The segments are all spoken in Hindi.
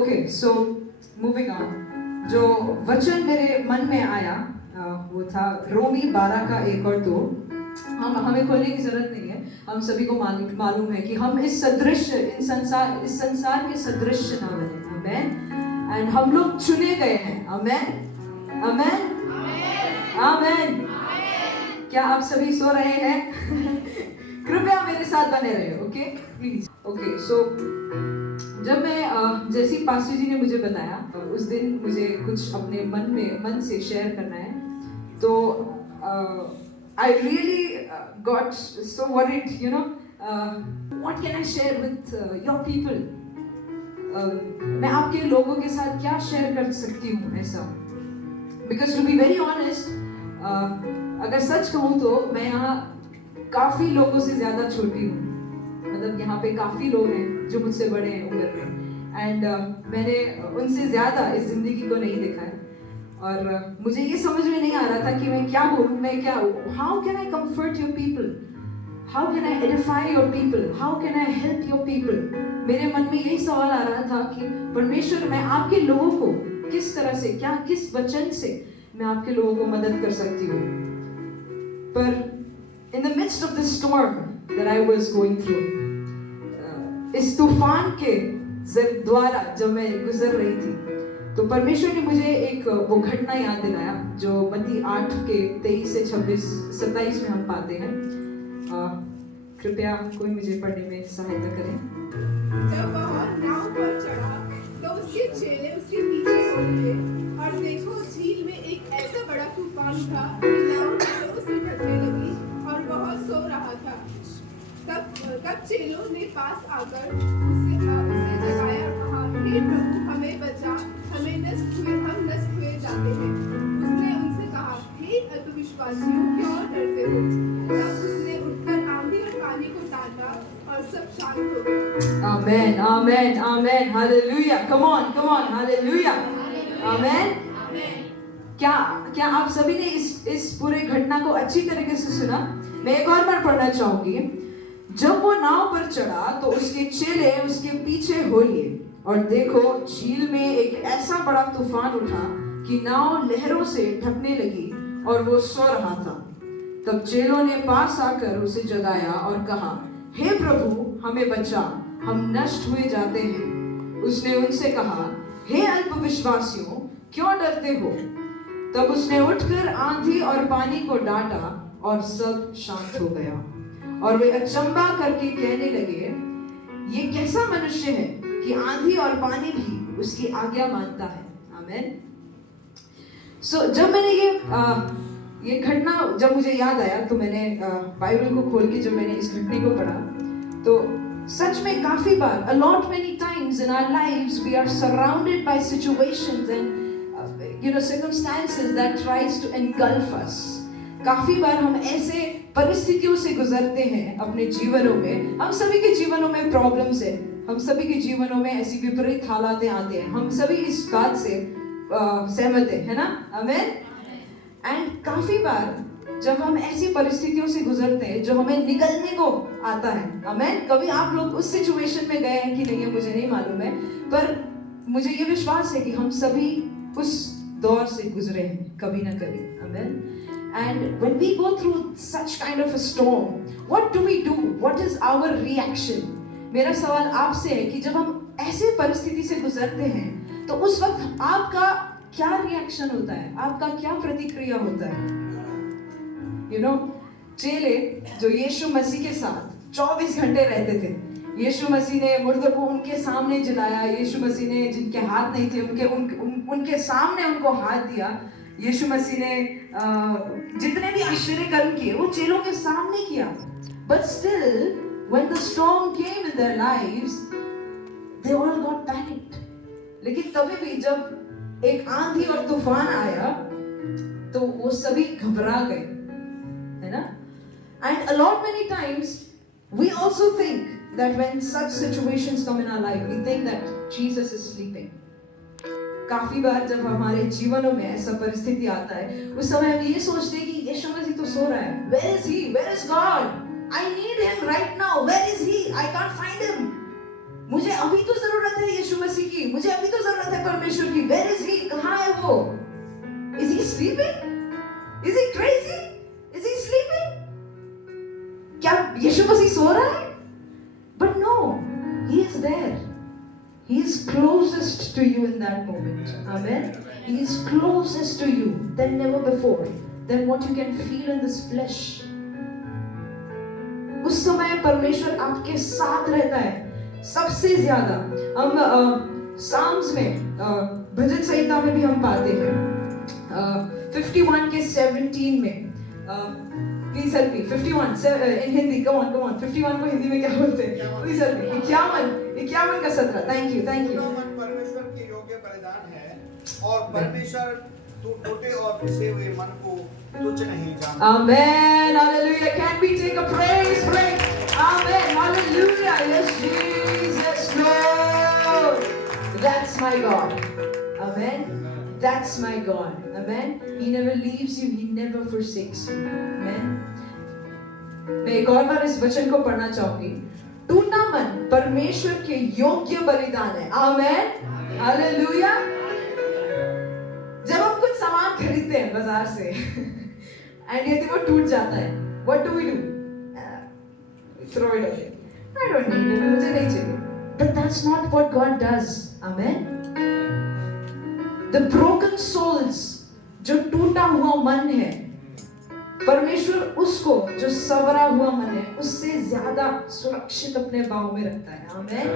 Okay, so moving on. जो वचन मेरे मन में आया वो था रोमी 12 का 1 और 2। हमें खोलने की जरूरत नहीं है, हम सभी को मालूम है कि हम इस संसार के सदृश ना बने। आमेन। एंड हम लोग चुने गए हैं। आमेन आमेन आमेन। क्या आप सभी सो रहे हैं? कृपया मेरे साथ बने रहे। Okay please. ओके सो जब मैं जैसी पास्टर जी ने मुझे बताया उस दिन मुझे कुछ अपने मन से शेयर करना है, तो I really got so worried, you know, what can I share with your people? मैं आपके लोगों के साथ क्या शेयर कर सकती हूँ ऐसा? Because to be very honest, अगर सच कहूँ तो मैं यहाँ काफी लोगों से ज्यादा छोटी हूँ। मतलब यहाँ पे काफी लोग हैं जो मुझसे बड़े हैं उम्र में, एंड मैंने उनसे ज्यादा इस जिंदगी को नहीं देखा है। और मुझे ये समझ में नहीं आ रहा था कि मैं क्या बोलूं, मैं क्या, how can eye comfort your people, how can I Edify your people, how can I help your people. मेरे मन में यही सवाल आ रहा था कि परमेश्वर, मैं आपके लोगों को किस तरह से, क्या किस वचन से मैं आपके लोगों को मदद कर सकती हूँ। पर in the midst of the storm that I was going through, इस तूफान के द्वारा जब मैं गुजर रही थी, तो परमेश्वर ने मुझे एक वो घटना याद दिलाया जो मत्ती 8 के 23 से 27 में हम पाते हैं। कृपया कोई मुझे पढ़ने में सहायता करें। जब वह नाव पर चढ़ा तो उसके चेले उसके पीछे हो गए, और देखो झील में एक ऐसा बड़ा तूफान उठा कि नाव लहरों से ढकने लगी और वह सो रहा था। तब चेलों ने पास आकर उसे जगाया और कहा, हे प्रभु, हमें बचा, हम नष्ट हुए जाते हैं। उसने उनसे कहा, हे अल्पविश्वासियों, क्यों डरते हो? तब उसने उठकर आंधी और पानी को डांटा और सब शांत हो गए। आमेन आमेन आमेन, हालेलुया। कम ऑन हालेलुया, आमेन। क्या आप सभी ने इस पूरे घटना को अच्छी तरीके से सुना? मैं एक और बार पढ़ना चाहूंगी। जब वो नाव पर चढ़ा तो उसके चेले उसके पीछे हो लिए, और देखो झील में एक ऐसा बड़ा तूफान उठा कि नाव लहरों से ढकने लगी और वो सो रहा था। तब चेलों ने पास आकर उसे जगाया और कहा, हे प्रभु, हमें बचा, हम नष्ट हुए जाते हैं। उसने उनसे कहा, हे अल्पविश्वासियों, क्यों डरते हो? तब उसने उठकर आंधी और पानी को डांटा और सब शांत हो गया। और वे अचंभा करके कहने लगे, ये कैसा मनुष्य है कि आंधी और पानी भी उसकी आज्ञा मानता है। आमेन। सो जब मैंने ये घटना जब मुझे याद आया, तो मैंने बाइबल को खोल के जब मैंने इस घटने को पढ़ा, तो सच में काफी बार, a lot many times in our lives we are surrounded by situations and circumstances that tries to engulf us. काफी बार हम ऐसे परिस्थितियों से गुजरते हैं अपने जीवनों में। हम सभी के जीवनों में प्रॉब्लम्स है, हम सभी के जीवनों में ऐसी विपरीत हालातें आते हैं, हम सभी इस बात से सहमत है ना? आमेन। एंड काफी बार जब हम ऐसी परिस्थितियों से गुजरते हैं जो हमें निकलने को आता है, आमेन। कभी आप लोग उस सिचुएशन में गए हैं कि नहीं है मुझे नहीं मालूम है, पर मुझे ये विश्वास है कि हम सभी उस दौर से गुजरे हैं कभी ना कभी। आमेन। And when we go through such kind of a storm, what do we do? What is our reaction? मेरा सवाल आपसे है कि जब हम ऐसे परिस्थिति से गुजरते हैं तो उस वक्त आपका क्या रिएक्शन होता है, आपका क्या प्रतिक्रिया होता है? चेले जो यीशु मसीह के साथ 24 घंटे रहते थे, यीशु मसीह ने मुर्दों को उनके सामने जलाया, यीशु मसीह ने जिनके हाथ नहीं थे उनके सामने उनको हाथ दिया, यीशु मसीह ने जितने भी आश्चर्य कर्म किए वो चेलों के सामने किया। But still, when the storm came in their lives, they all got panicked. लेकिन तभी भी जब एक आंधी और तूफान आया तो वो सभी घबरा गए, है ना? And a lot many times we also think that when such situations come in our life, we think that Jesus is sleeping. काफी बार जब हमारे जीवनों में ऐसा परिस्थिति आता है, उस समय हम ये सोचते हैं कि यीशु मसीह तो सो रहा है। Where is he? Where is God? I need him right now. Where is he? I can't find him. मुझे अभी तो जरूरत है यीशु मसीह की, मुझे अभी तो परमेश्वर की, वेयर इज ही, कहाँ है वो? Is he sleeping? Is he crazy? Is he sleeping? क्या यीशु मसीह सो रहा है? But no, he is there. He is closest to you in that moment. Amen. He is closest to you than never before, than what you can feel in this flesh. उस समय परमेश्वर आपके साथ रहता है सबसे ज्यादा. हम साम्स में भजन संहिता में भी हम पाते हैं 51 के 17 में. Please help me. 51 in Hindi. Come on 51 को हिंदी में क्या बोलते हैं? Please help me. 51 का 17. Thank you. मन परमेश्वर के योग्य बलिदान है और परमेश्वर टूटे और पिसे हुए मन को तुच्छ नहीं जानता. Amen. Hallelujah. Can we take a praise break? Amen. Hallelujah. Yes, Jesus, Lord. That's my God. Amen. That's my God. Amen. He never leaves you. He never forsakes you. Amen. मैं एक और बार इस वचन को पढ़ना चाहूंगी. टूटा मन परमेश्वर के योग्य बलिदान है. आमेन. हालेलुया. जब हम कुछ सामान खरीदते हैं बाजार से एंड यदि वो टूट जाता है, what do we do? Throw it away. I don't need it. मुझे नहीं चाहिए. But that's not what God does. Amen. The broken souls, जो टूटा हुआ मन है, परमेश्वर उसको, जो सवरा हुआ मन है, उससे ज्यादा सुरक्षित अपने बाहों में रखता है. आमेन.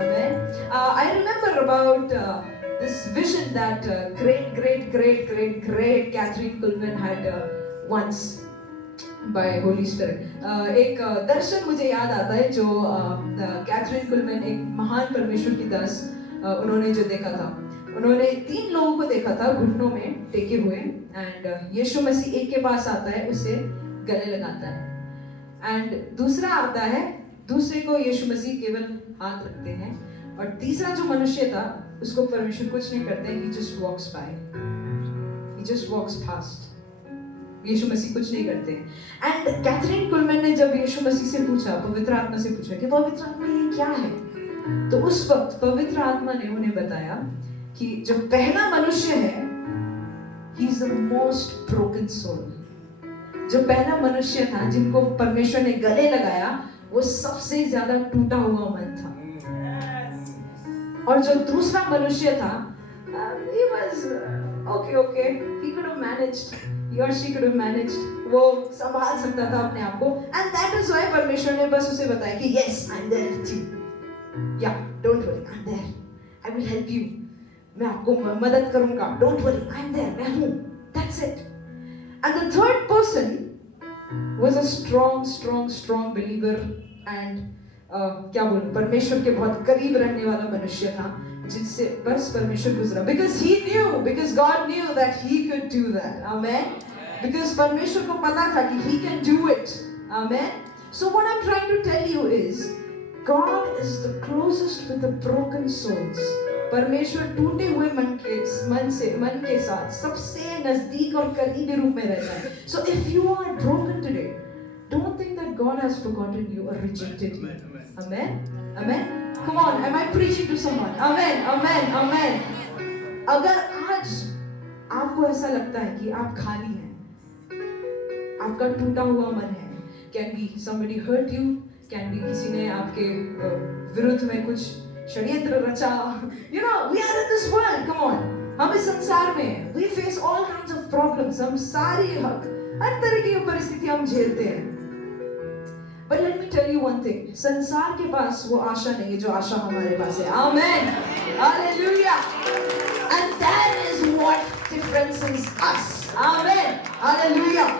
आमेन. I remember about this vision that great Catherine Kuhlman had once by Holy Spirit. एक दर्शन मुझे याद आता है जो कैथरीन कुलमैन, एक महान परमेश्वर की दास, उन्होंने जो देखा था. उन्होंने 3 लोगों को देखा था घुटनों में टेके हुए, एंड यीशु मसीह एक के पास आता है, उसे गले लगाता है, एंड दूसरा आता है, दूसरे को यीशु मसीह केवल हाथ रखते हैं, और तीसरा जो मनुष्य था उसको परमेश्वर कुछ नहीं करते. he just walks by, he just walks past. यीशु मसीह कुछ नहीं करते. एंड कैथरीन कुलमैन ने जब यीशु मसीह से पूछा, पवित्र आत्मा से पूछा कि पवित्र आत्मा ये क्या है, तो उस वक्त पवित्र आत्मा ने उन्हें बताया कि जो पहला मनुष्य है, he is the most broken soul. जो पहला मनुष्य था जिनको परमेश्वर ने गले लगाया, वो सबसे ज्यादा टूटा हुआ मन था. और जो दूसरा मनुष्य था, he was okay, he could have managed, he or she could have managed, वो संभाल सकता था अपने आप को. And that is why परमेश्वर ने बस उसे बताया कि yes, I'm there with you, yeah, don't worry, I'm there, I will help you, मैं आपको मदद करूंगा, don't worry, I'm there, मैं हूँ. That's it. And the third person was a strong believer and क्या बोलूं, परमेश्वर के बहुत करीब रहने वाला मनुष्य था, जिससे बस परमेश्वर गुजरा. Because God knew that he could do that. Amen. Because परमेश्वर को पता था कि he can do it. Amen. So what I'm trying to tell you is, God is the closest with the broken souls. परमेश्वर टूटे हुए मन के साथ सबसे नजदीक और करीबी रूप में रहता है. So if you are broken today, don't think that God has forgotten you or rejected you. Amen. Amen. Come on, am I preaching to someone? Amen. अगर आज आपको ऐसा लगता है कि आप खाली हैं, आपका टूटा हुआ मन है, can be somebody hurt you, can be किसी ने आपके विरुद्ध में कुछ षड्यंत्र रचा. You know, we are in this world. Come on. हम इस संसार में, we face all kinds of problems. हम हर तरह की परिस्थितियां हम झेलते हैं. But let me tell you one thing. संसार के पास वो आशा नहीं है जो आशा हमारे पास है. Amen. Hallelujah. And that is what differentiates us. Amen. Hallelujah.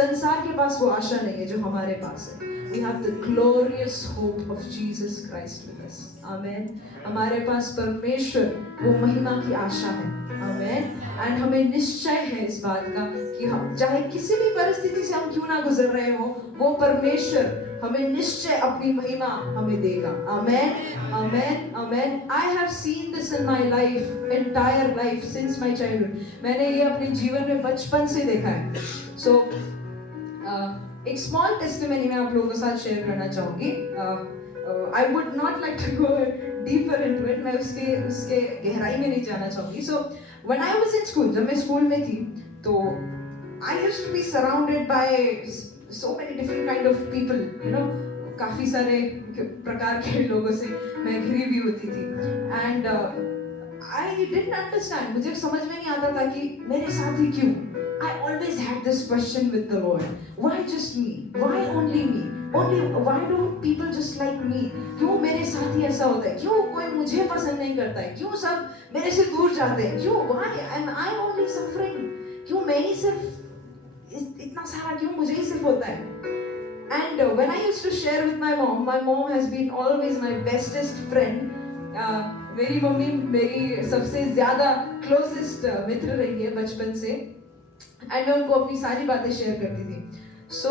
संसार के पास वो आशा नहीं है जो हमारे पास है. We have the glorious hope of Jesus Christ with us. Amen. हमारे पास परमेश्वर वो महिमा की आशा है. Amen. And हमें निश्चय है इस बात का कि हम चाहे किसी भी परिस्थिति से हम क्यों ना गुजर रहे हो, वो परमेश्वर हमें निश्चय अपनी महिमा हमें देगा. Amen. I have seen this in my life, entire life, since my childhood. मैंने ये अपने जीवन में बचपन से देखा है. So एक स्मॉल टेस्टिमनी मैं आप लोगों के साथ शेयर करना चाहूंगी. I would not like to go deeper into it. मैं उसके गहराई में नहीं जाना चाहूँगी. So when I was in school, जब मैं स्कूल में थी, तो I used to be surrounded by so many different kind of people, you know, काफी सारे प्रकार के लोगों से मैं घिरी हुई होती थी. And I didn't understand. मुझे समझ में नहीं आता था कि मेरे साथ ही क्यों. I always had this question with the Lord. Why just me? Why only me? Why don't people just like me? क्यों मेरे साथ ही ऐसा होता है? क्यों कोई मुझे पसंद नहीं करता है? क्यों सब मेरे से दूर जाते हैं? क्यों? Why am I only suffering? क्यों मैं ही सिर्फ इतना सारा क्यों मुझे ही सिर्फ होता है? And when I used to share with my mom has been always my bestest friend. मेरी मम्मी मेरी सबसे ज़्यादा closest मित्र रही है बचपन से, and मैं उनको अपनी सारी बातें शेयर करती थी. So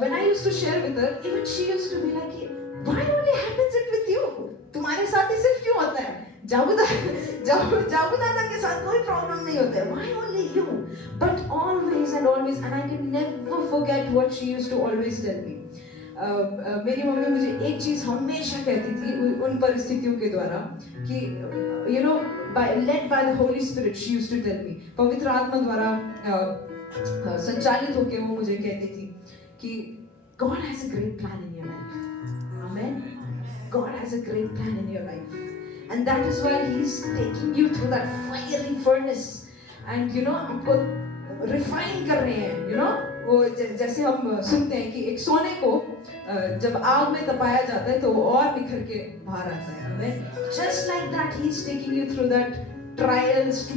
when I used to share with her, even she used to be like, why only happens it with you? तुम्हारे साथ ही सिर्फ क्यों होता है? जाबू दादा के साथ कोई प्रॉब्लम नहीं होता है. Why only you? But always, and I can never forget what she used to always tell me. मेरी मम्मी मुझे एक चीज हमेशा कहती थी उन परिस्थितियों के द्वारा कि you know, led by the Holy Spirit, she used to tell me, पवित्र आत्मा द्वारा संचालित होकर वो मुझे कहती थी कि God has a great plan in your life. Amen. God has a great plan in your life, and that is why He's taking you through that fiery furnace, and you know आपको refine कर रहे हैं. You know, वो जैसे हम सुनते हैं कि एक सोने को जब आग में तपाया जाता है तो वो और निखर के बाहर आता है. Amen. Just like that, He's taking you through that trials to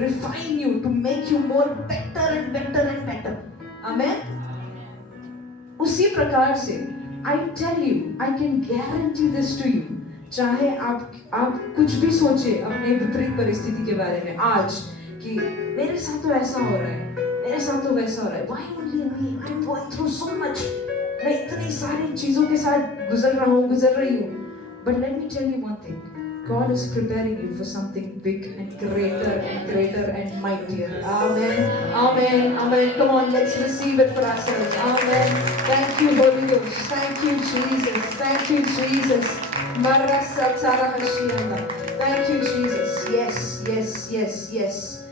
refine you, to make you more better and better and better. Amen. उसी प्रकार से I tell you, I can guarantee this to you. चाहे आप कुछ भी सोचे अपने विपरीत परिस्थिति के बारे में आज कि मेरे साथ तो ऐसा हो रहा है, मेरे साथ तो वैसा हो रहा है. Why only me? I'm going through so much. मैं इतनी सारी चीजों के साथ गुजर रही हूँ. But let me tell you one thing. God is preparing you for something big and greater and mightier. Amen. Amen. Amen. Come on, let's receive it for ourselves. Amen. Thank you, Holy Ghost. Thank you, Jesus. Thank you, Jesus. Thank you, Jesus. Yes.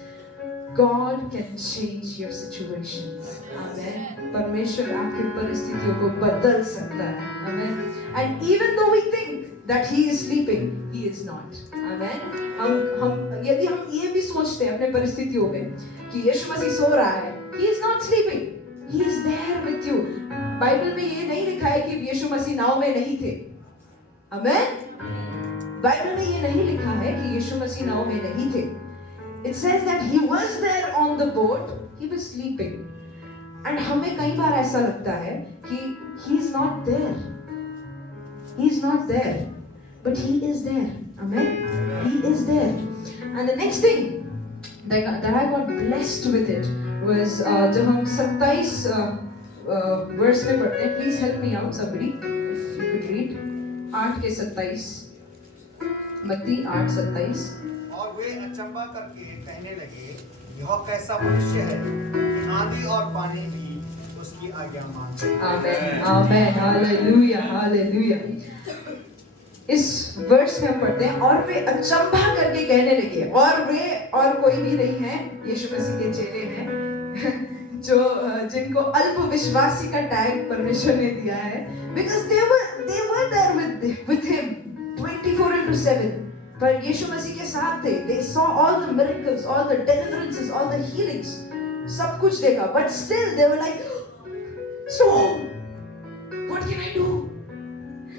God can change your situations. Amen. परमेश्वर आपकी परिस्थितियों को बदल सकता है. Amen. And even though we think that He is sleeping, He is not. Amen. हम यदि हम ये भी सोचते हैं अपने परिस्थितियों में कि यीशु मसीह सो रहा है, He is not sleeping. He is there with you. Bible में ये नहीं लिखा है कि यीशु मसीह नाव में नहीं थे. Amen. बाइबल में ये नहीं लिखा है कि यीशु मसीह नाव में नहीं थे. It says that He was there on the boat. He was sleeping. And हमें कई बार ऐसा लगता है कि He is not there. He is not there. But He is there. Amen. He is there. And the next thing that I got blessed with it was जब हम 27 verse में पढ़ते हैं. Please help me out, somebody, if you could read. 8 के 27. मत्ती 8:27. और वे अचंभा करके कहने लगे, यह कैसा मनुष्य है कि आंधी और पानी भी उसकी आज्ञा मानते हैं. आमेन. आमेन. हालेलुया. हालेलुया. इस वर्स में हम पढ़ते हैं और वे अचंभा करके कहने लगे. और वे और कोई भी नहीं है, यीशु मसीह के चेले हैं जो जिनको अल्प विश्वासी का टैग परमेश्वर ने दिया है. Because they were there with him 24/7. पर यीशु मसीह के साथ थे. They saw all the miracles, all the deliverances, all the healings. सब कुछ देखा. But still they were like, so what can I do?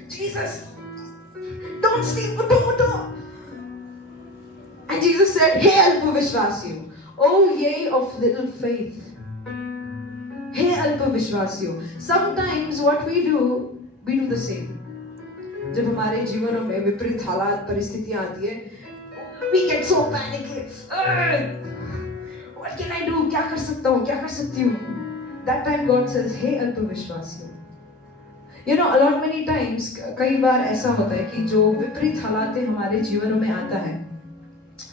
Jesus, don't sleep. Uto. And Jesus said, hey अल्प विश्वासियों, oh ye of little faith. Hey अल्प विश्वासियों. Sometimes what we do the same. जब हमारे जीवनों में विपरीत हालात परिस्थितियां आती है, we get so panicky. What can I do? क्या कर सकता हूँ? क्या कर सकती हूँ? That time God says, hey अल्प विश्वासियों. You know, a lot many times कई बार ऐसा होता है कि जो विपरीत हालात हमारे जीवनों में आता है,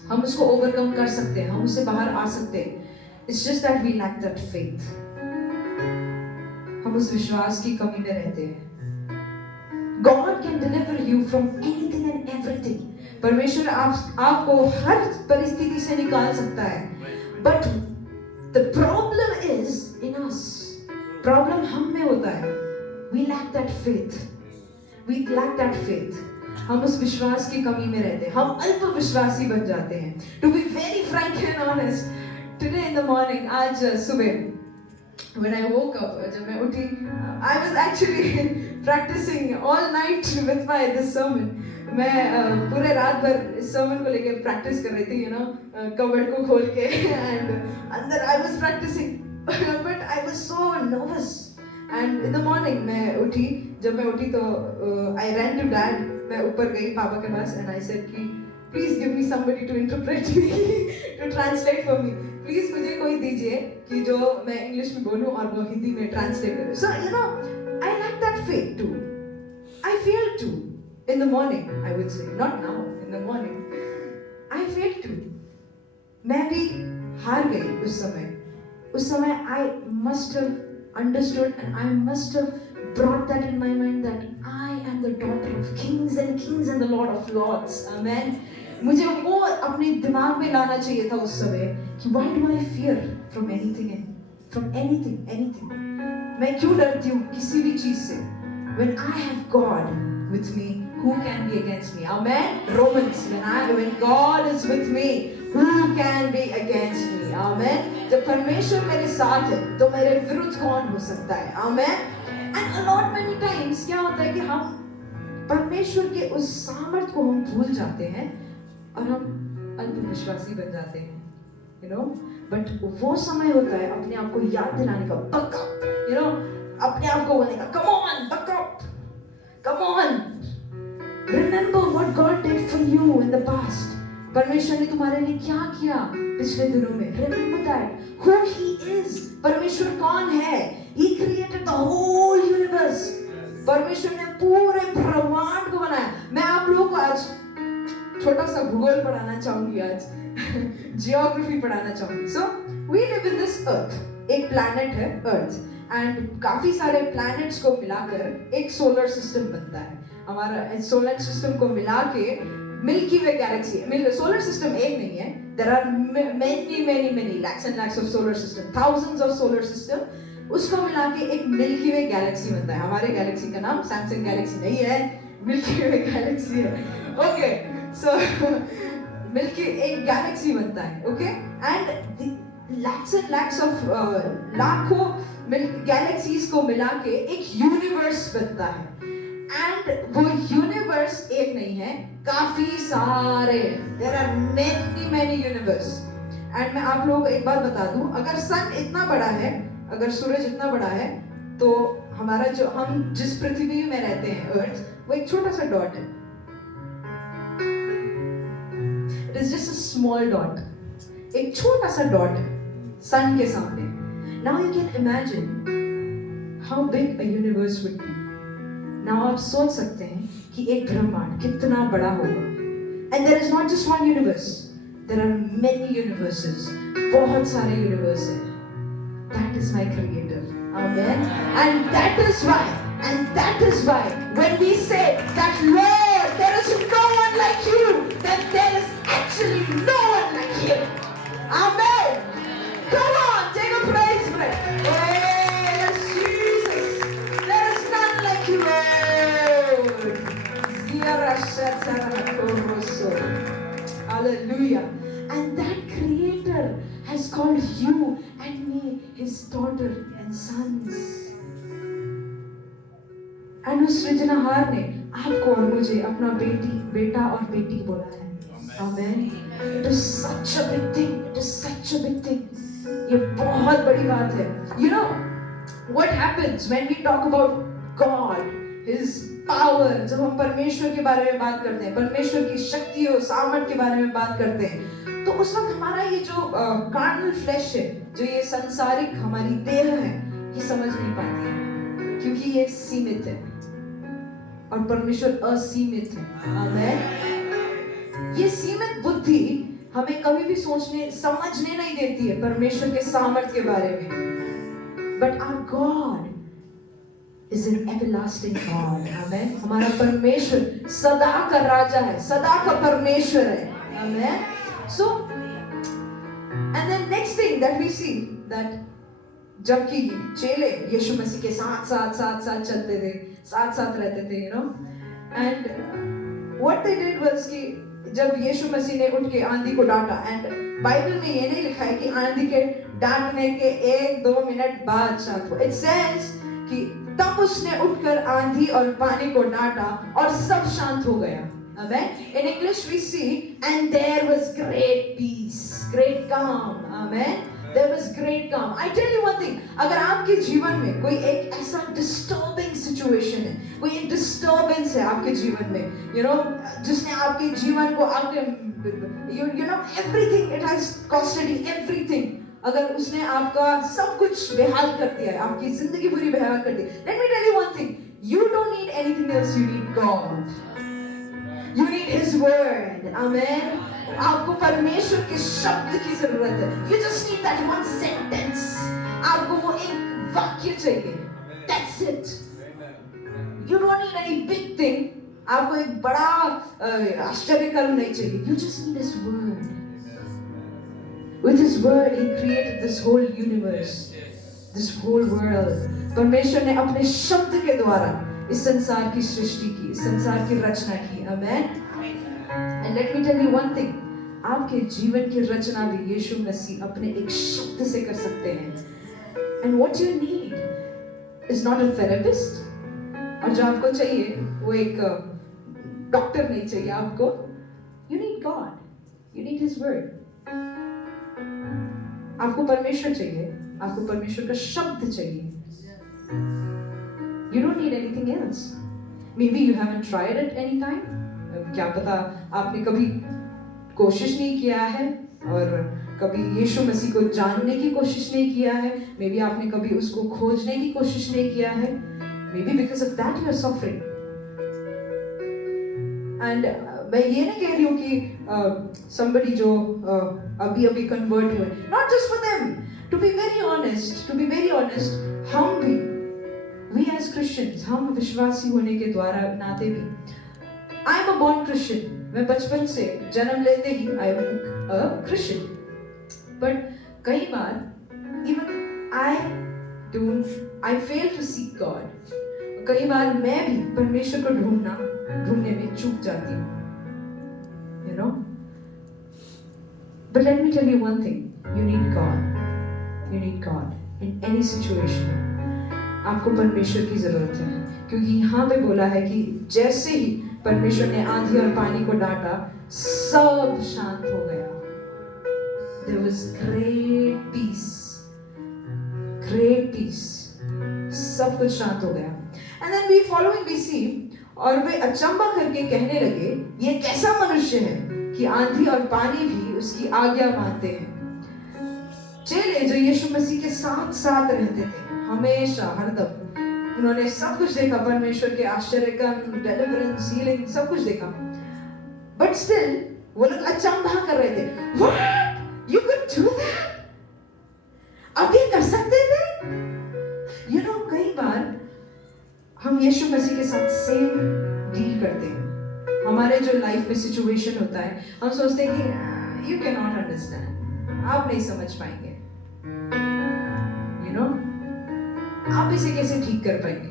हम उसको ओवरकम कर सकते हैं, हम उससे बाहर आ सकते हैं. It's just that we lack that faith. हम उस विश्वास की कमी में रहते हैं. God can deliver you from anything and everything. परमेश्वर आपको हर परिस्थिति से निकाल सकता है. But the problem is in us. Problem हम में होता है. We lack that faith. We lack that faith. हम उस विश्वास की कमी में रहते हैं. हम अल्प विश्वासी बन जाते हैं. To be very frank and honest, today in the morning, आज सुबह when I woke up, जब मैं उठी, I was actually practicing all night with this sermon. मैं पूरे रात भर इस sermon को लेके practice कर रही थी, कबर्ड को खोल के, and अंदर I was practicing, but I was so nervous. And in the morning मैं उठी, जब मैं उठी तो I ran to dad. मैं ऊपर गई पापा के पास and I said कि please give me somebody to interpret me, to translate for me. Please मुझे कोई दीजिए कि जो मैं इंग्लिश में बोलूं और वो हिंदी में translate करे. So I lack that faith too. I failed too in the morning. I would say not now, in the morning. I failed too. मैं भी हार गई उस समय. I must have understood and I must have brought that in my mind that I am the daughter of kings and the Lord of lords. Amen. मुझे वो अपने दिमाग में लाना चाहिए था उस समय कि why do I fear from anything? मैं क्यों डरती हूँ किसी भी चीज से? When I have God with me, who can be against me? Amen. Romans, when God is with me, who can be against me? Amen. जब परमेश्वर मेरे साथ है तो मेरे विरुद्ध कौन हो सकता है? Amen. And a lot many times क्या होता है कि हम परमेश्वर के उस सामर्थ को हम भूल जाते हैं और हम अल्पविश्वासी बन जाते हैं, But वो समय होता है अपने आप को याद दिलाने का, buck up, अपने आप को बोलने का, come on, buck up, come on, remember what God did for you in the past. परमेश्वर ने तुम्हारे लिए क्या किया पिछले दिनों में? Remember that, who He is. परमेश्वर कौन है? He created the whole universe. परमेश्वर ने पूरे ब्रह्मांड को बनाया. मैं आप लोगों को आज छोटा सा भूगोल पढ़ाना चाहूंगी, आज जियोग्राफी पढ़ाना चाहूंगी. So we live in this earth. एक planet है Earth, and काफी सारे planets को मिलाकर एक solar system बनता है. हमारा solar system को मिला के मिल्की वे गैलेक्सी है. सोलर सिस्टम एक नहीं है. There are many lakhs and lakhs of solar system, thousands of solar system. उसको मिला के एक मिल्की वे गैलेक्सी बनता है. हमारे गैलेक्सी का नाम सैमसंग गैलेक्सी नहीं है, मिल्की वे गैलेक्सी है. ओके, सो मिल्की एक गैलेक्सी बनता है. Okay, and lakhs and lakhs of लाखों गैलेक्सीज को मिला के एक यूनिवर्स बनता है. एंड वो यूनिवर्स एक नहीं है, काफी सारे. There are many universe. And मैं आप लोगों को एक बात बता दूं, अगर सन इतना बड़ा है, अगर सूरज इतना बड़ा है, तो हमारा जो हम जिस पृथ्वी में रहते हैं अर्थ, वो एक छोटा सा डॉट है. It is just a small dot. एक छोटा सा डॉट है सन के सामने. Now you can imagine how big a universe would be. Now आप सोच सकते हैं कि एक ब्रह्मांड कितना बड़ा होगा. And there is not just one universe. There are many universes. बहुत सारे universe हैं. That is my creator. Amen. And that is why when we say that Lord, there is no one like you, then there is actually no one like you. Amen. Come on, take a praise break. Yes, Jesus. There is none like you. Hallelujah. And that creator has called you and me his daughter and sons. And उस सृजनहार ने आपको और मुझे अपना बेटा और बेटी बोला है. Amen. It is such a big thing. It is such a big thing. ये बहुत बड़ी बात है. You know what happens when we talk about God, His power. जब हम परमेश्वर के बारे में बात करते हैं, परमेश्वर की शक्ति और सामर्थ के बारे में बात करते हैं, तो उस वक्त हमारा ये जो कार्नल फ्लैश है, जो ये संसारिक हमारी देह है, ये समझ नहीं पाती है, क्योंकि ये सीमित है और परमेश्वर असीमित है. आमेन. ये सीमित बुद्धि हमें कभी भी समझने नहीं देती है परमेश्वर के सामर्थ के बारे में. But our God is an everlasting God. Amen. हमारा परमेश्वर सदा का राजा है, सदा का परमेश्वर है. Amen. So, and then next thing that we see that जबकि चेले यीशु मसीह के साथ चलते थे, साथ रहते थे, you know, and what they did was कि जब यीशु मसीह ने उठ के आंधी को डांटा, and बाइबल में ये नहीं लिखा है कि आंधी के डांटने के 1-2 मिनट बाद शांत हुआ. It says कि तब उसने उठकर आंधी और पानी को डांटा और सब शांत हो गया. Amen. In English we see, and there was great peace, great calm. Amen. There was great calm. I tell you one thing, अगर आपके जीवन में कोई एक ऐसा disturbing situation है, कोई एक disturbance है आपके जीवन में, you know, जिसने आपके जीवन को आपके, you know, everything, it has costed you everything. अगर उसने आपका सब कुछ बेहाल कर दिया है, आपकी जिंदगी पूरी बेहाल कर दी. Let me tell you one thing, you don't need anything else, you need God. You need His word. Amen. आपको परमेश्वर के शब्द की जरूरत है. You just need that one sentence. आपको वो एक वाक्य चाहिए. That's it. You don't need any big thing. आपको एक बड़ा आश्चर्य कर्म नहीं चाहिए. You just need His word. With His word, He created this whole universe, this whole world. परमेश्वर ने अपने शब्द के द्वारा इस संसार की सृष्टि की, इस संसार की रचना की. Amen. And let me tell you one thing, आपके जीवन की रचना भी यीशु मसीह अपने एक शब्द से कर सकते हैं. And what you need is not a therapist. और जो आपको चाहिए वो एक डॉक्टर नहीं चाहिए आपको. You need God. You need His word. आपको परमेश्वर चाहिए, आपको परमेश्वर का शब्द चाहिए. You don't need anything else. Maybe you haven't tried it any time. क्या पता आपने कभी कोशिश नहीं किया है और कभी यीशु मसीह को जानने की कोशिश नहीं किया है. Maybe आपने कभी उसको खोजने की कोशिश नहीं किया है. Maybe because of that you are suffering. And मैं ये नहीं कह रही हूँ कि somebody जो अभी convert हुए, not just for them. To be very honest, हम भी, we as Christians, हम विश्वासी होने के द्वारा नाते भी, I am a born Christian. मैं बचपन से जन्म लेते ही I am a Christian. But कई बार even I fail to seek God. कई बार मैं भी परमेश्वर को ढूंढने में चूक जाती हूँ. You know? But let me tell you one thing. You need God. You need God in any situation. आपको परमेश्वर की जरूरत है, क्योंकि यहाँ पे बोला है कि जैसे ही परमेश्वर ने आंधी और पानी को डांटा, सब शांत हो गया. There was great peace. सब कुछ शांत हो गया. And then we see, और वे अचंभा करके कहने लगे, ये कैसा मनुष्य है कि आंधी और पानी भी उसकी आज्ञा मानते हैं. चेले जो यीशु मसीह के साथ रहते थे, हमेशा हरदम, उन्होंने सब कुछ देखा, परमेश्वर के आश्चर्य कर्म, डिलीवरेंस, हीलिंग, सब कुछ देखा. बट स्टिल वो लोग अचंभा कर रहे थे. What? You could do that? अब ये कर सकते थे? You know, कई बार हम यीशु मसीह के साथ सेम डील करते हैं. हमारे जो लाइफ में सिचुएशन होता है, हम सोचते हैं कि you cannot understand, आप नहीं समझ पाएंगे. You know? आप इसे कैसे ठीक कर पाएंगे?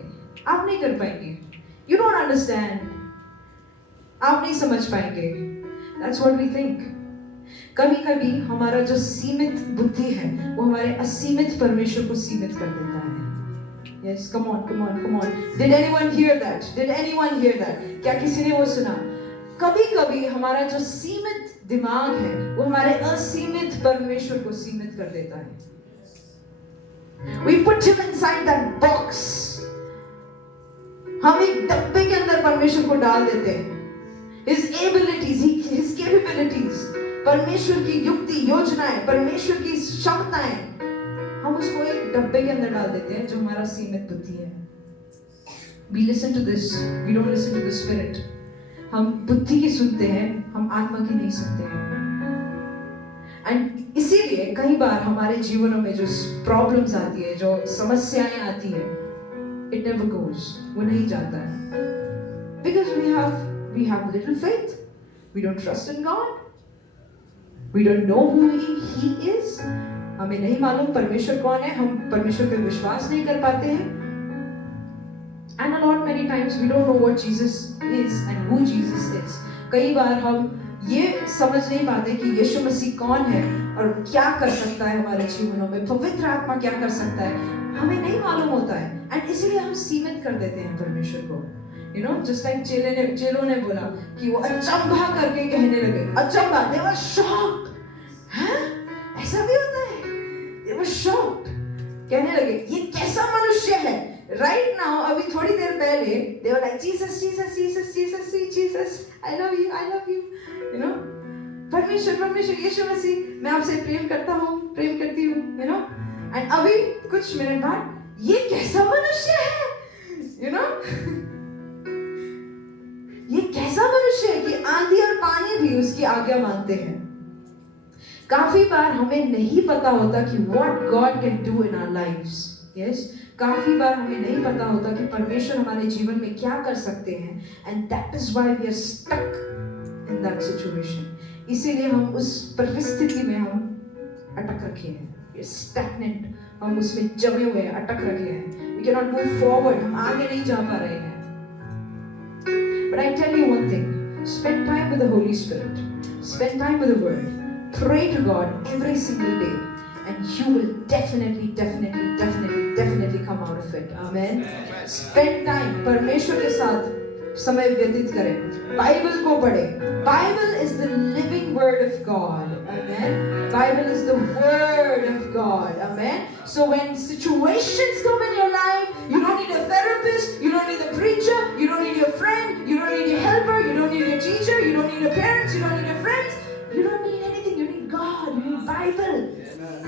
आप नहीं कर पाएंगे. You don't understand. आप नहीं समझ पाएंगे. That's what we think. कभी-कभी हमारा जो सीमित बुद्धि है, वो हमारे असीमित परमेश्वर को सीमित कर देता है. Yes, come on. Did anyone hear that? क्या किसी ने वो सुना? कभी-कभी हमारा जो सीमित दिमाग है, वो हमारे असीमित परमेश्वर को सीमित कर देता है. We put him inside that box. हम एक डब्बे के अंदर परमेश्वर को डाल देते हैं. His abilities, his capabilities, परमेश्वर की युक्ति, योजनाएं, परमेश्वर की क्षमताएं, हम उसको एक डब्बे के अंदर डाल देते हैं जो हमारा सीमित बुद्धि है. We listen to this, we don't listen to the spirit. हम बुद्धि की सुनते हैं, हम आत्मा की नहीं सुनते हैं. एंड इसीलिए कई बार हमारे जीवनों में जो प्रॉब्लम्स आती है, जो समस्याएं आती है, it never goes. वो नहीं जाता है. Because we have little faith. We don't trust in God. We don't know who He is. हमें नहीं मालूम परमेश्वर कौन है. हम परमेश्वर पे विश्वास नहीं कर पाते हैं. And a lot many times we don't know what Jesus is and who Jesus is. कई बार हम ये समझ नहीं पाते कि यीशु मसीह कौन है और क्या कर सकता है हमारे जीवनों में. पवित्र आत्मा क्या कर सकता है हमें नहीं मालूम होता है. एंड इसीलिए हम सीमित कर देते हैं परमेश्वर को. You know, just like चेलों ने बोला कि वो अचंभा करके कहने लगे. अचंभा, they were shocked. हैं? ऐसा भी होता है? They were shocked. कहने लगे ये कैसा मनुष्य है. Right now, अभी थोड़ी देर पहले they were like Jesus, Jesus, Jesus, Jesus, sweet Jesus, I love you, I love you. You know, परमेश्वर यीशु मसीह मैं आपसे प्रेम करता हूँ, प्रेम करती हूँ. You know, and अभी कुछ मिनट बाद ये कैसा मनुष्य है. You know, ये कैसा मनुष्य है कि आंधी और पानी भी उसकी आज्ञा मानते हैं. काफी बार हमें नहीं पता होता कि what God can do in our lives. Yes, काफी बार हमें नहीं पता होता कि परमेश्वर हमारे जीवन में क्या कर सकते हैं. And that is why we are stuck in that situation. इसीलिए हम उस परिस्थिति में हम अटक रखे हैं. We are stagnant. हम उसमें जमे हुए हैं, अटक रखे हैं. We cannot move forward. हम आगे नहीं जा पा रहे हैं. But I tell you one thing, spend time with the Holy Spirit, spend time with the Word, pray to God every single day, and you will definitely come out of it. Amen. Spend time, परमेश्वर के साथ समय व्यतीत करें, बाइबल को पढ़ें. Bible is the living word of God. Amen. Bible is the word of God. Amen. So when situations come in your life, you don't need a therapist, you don't need a preacher, you don't need your friend, you don't need your helper, you don't need your teacher, you don't need your parents, you don't need your friends, you don't need anything. You need God, you need Bible.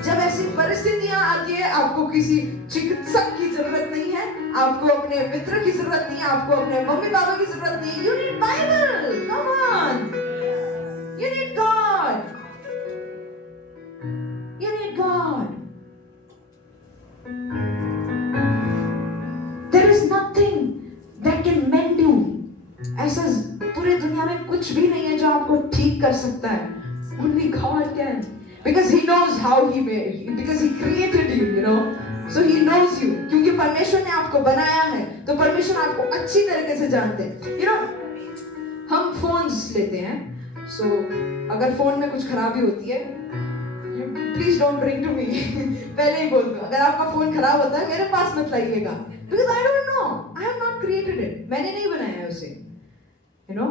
जब ऐसी परिस्थितियां आती है, आपको किसी चिकित्सक की जरूरत नहीं है, आपको अपने मित्र की जरूरत नहीं है, आपको अपने मम्मी पापा की जरूरत नहीं है. You need Bible. Come on. You need God. You need God. There is nothing that can mend you. ऐसा पूरी दुनिया में कुछ भी नहीं है जो आपको ठीक कर सकता है. Only God can. Because He knows how He made, because He created you, you know. So He knows you. क्योंकि परमेश्वर ने आपको बनाया है, तो परमेश्वर आपको अच्छी तरीके से जानते हैं. You know, हम phones लेते हैं. So अगर phone में कुछ खराबी होती है, please don't bring to me. पहले ही बोल दो, अगर आपका phone खराब होता है, मेरे पास मत लाइएगा. Because I don't know. I have not created it. मैंने नहीं बनाया है उसे. You know,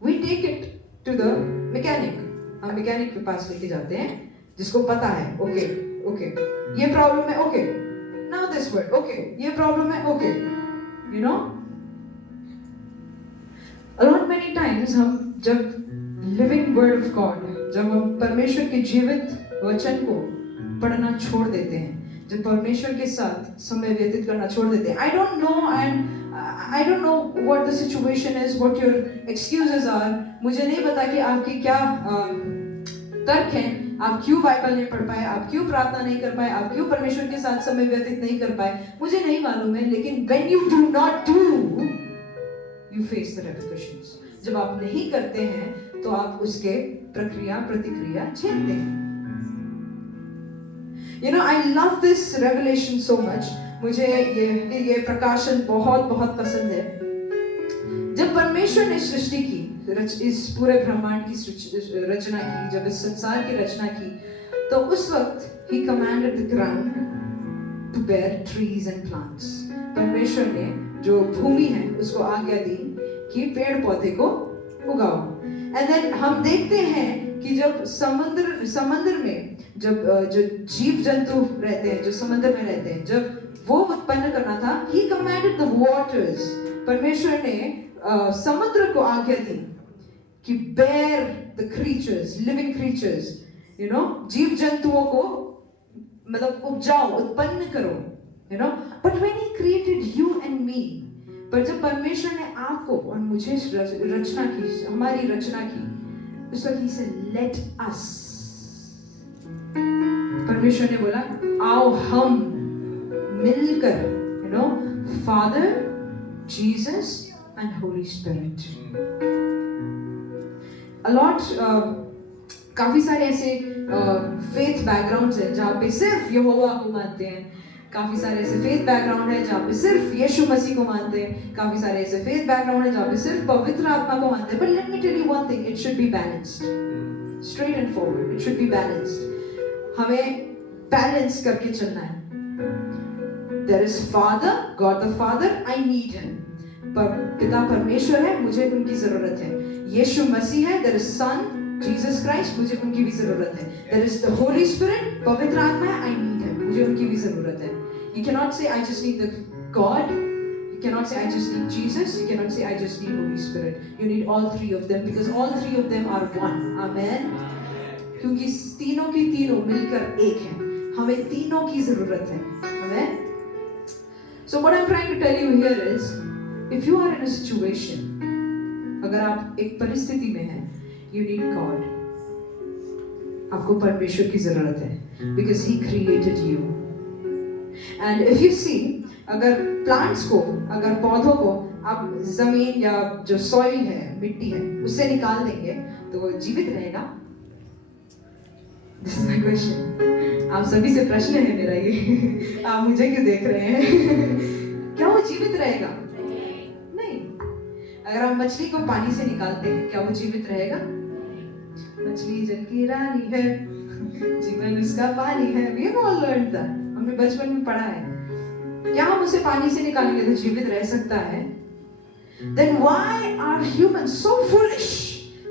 we take it to the mechanic. हम मैकेनिक के पास लेके जाते हैं जिसको पता है. ओके ये प्रॉब्लम है. Okay now this word. Okay ये प्रॉब्लम है. Okay you know, allot many times हम जब लिविंग वर्ड ऑफ गॉड, जब हम परमेश्वर के जीवित वचन को पढ़ना छोड़ देते हैं, जब परमेश्वर के साथ समय व्यतीत करना छोड़ देते हैं. I don't know what the situation is, what your excuses are. मुझे नहीं पता कि आपकी क्या तर्क हैं. आप क्यों बाइबल नहीं पढ़ पाए, आप क्यों प्रार्थना नहीं कर पाए, आप क्यों परमेश्वर के साथ समय व्यतीत नहीं कर पाए, मुझे नहीं मालूम है. लेकिन when you do not do, you face the repercussions. जब आप नहीं करते हैं तो आप उसके प्रतिक्रिया झेलते हैं. You know, I love this revelation so much. मुझे ये प्रकाशन बहुत पसंद है. जब परमेश्वर ने सृष्टि की, इस पूरे ब्रह्मांड की रचना की, जब इस संसार की रचना की, तो उस वक्त He commanded the ground to bear trees and plants. परमेश्वर ने जो भूमि है उसको आज्ञा दी कि पेड़ पौधे को उगाओ. And then हम देखते हैं कि जब समंदर में जो जीव जंतु रहते हैं, जो समंदर में रहते हैं, जब वो उत्पन्न करना था, He commanded the waters. परमेश्वर ने समुद्र को आज्ञा दी कि bear the creatures, living creatures, you know, जीव जंतुओं को मतलब उपजाओ, उत्पन्न करो, you know. But when He created you and me, पर जब परमेश्वर ने आपको और मुझे रचना की, हमारी रचना की, उस वक्त He said, let us. परमेश्वर ने बोला आओ हम मिलकर, you know, Father, Jesus and Holy Spirit. A lot काफी सारे ऐसे फेथ बैकग्राउंड्स हैं जहाँ पे सिर्फ यहोवा को मानते हैं, काफी सारे ऐसे फेथ बैकग्राउंड है जहाँ पे सिर्फ यीशु मसीह को मानते हैं, काफी सारे ऐसे फेथ बैकग्राउंड है जहाँ पे सिर्फ पवित्र आत्मा को मानते हैं. But let me tell you one thing, it should be balanced, straight and forward. It should be balanced. हमें बैलेंस करके चलना है. There is Father, God the Father, I need Him. पिता परमेश्वर है, मुझे उनकी जरूरत है. यीशु मसीह है, there is Son, Jesus Christ, मुझे उनकी भी जरूरत है. There is the Holy Spirit, पवित्र आत्मा है, I need Him, मुझे उनकी भी जरूरत है. You cannot say I just need the God. You cannot say I just need Jesus. You cannot say I just need Holy Spirit. You need all three of them because all three of them are one. Amen. क्योंकि तीनों की तीनों मिलकर एक हैं. हमें तीनों की जरूरत है. Amen. So what I'm trying to tell you here is, if you are in a situation, अगर आप एक परिस्थिति में हैं, you need God. आपको परमेश्वर की जरूरत है because He created you. And if you see, अगर plants को, अगर पौधों को आप जमीन या जो soil है, मिट्टी है, उससे निकाल देंगे तो वो जीवित रहेगा? This is my question. आप सभी से प्रश्न है मेरा ये. आप मुझे क्यों देख रहे हैं? क्या वो जीवित रहेगा? नहीं. अगर हम मछली को पानी से निकालते हैं, क्या वो जीवित रहेगा? मछली जल की रानी है, जीवन उसका पानी है. We have all learned that. हमने बचपन में पढ़ा है. क्या हम उसे पानी से निकालेंगे तो जीवित रह सकता है? Then why are humans so foolish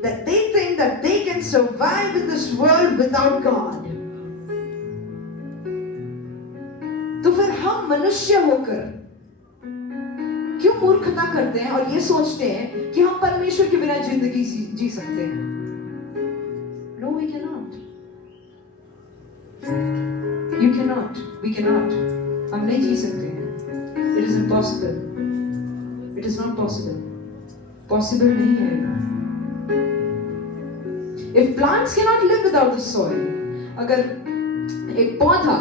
that they think that they can survive in this world without God? तो फिर हम मनुष्य होकर क्यों मूर्खता करते हैं और ये सोचते हैं कि हम परमेश्वर के बिना जिंदगी जी सकते हैं? No, we cannot. You cannot. We cannot. हम नहीं जी सकते हैं. It is impossible. It is not possible. Possible नहीं है. If plants cannot live without the soil, अगर एक पौधा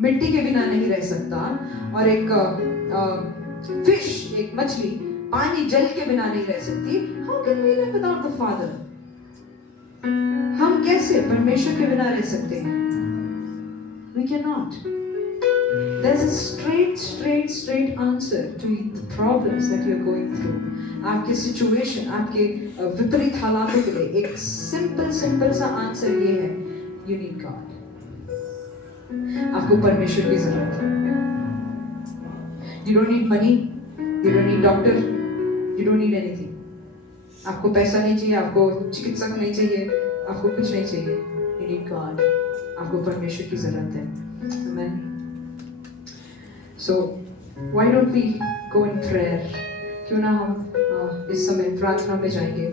मिट्टी के बिना नहीं रह सकता और एक फिश, एक मछली पानी जल के बिना नहीं रह सकती, how can we live without the Father? हम कैसे परमेश्वर के बिना रह सकते हैं? We cannot. There's a straight answer to the problems that you're going through. आपके situation, आपके विपरीत हालातों के लिए एक simple सा आंसर ये है, you need God. आपको परमेश्वर की जरूरत है. You don't need money, you don't need doctor, you don't need anything. आपको पैसा नहीं चाहिए, आपको चिकित्सक नहीं चाहिए, आपको कुछ नहीं चाहिए. You need God. आपको परमेश्वर की जरूरत है. Amen. So why don't we go in prayer? क्यों ना हम इस समय प्रार्थना में जाएंगे.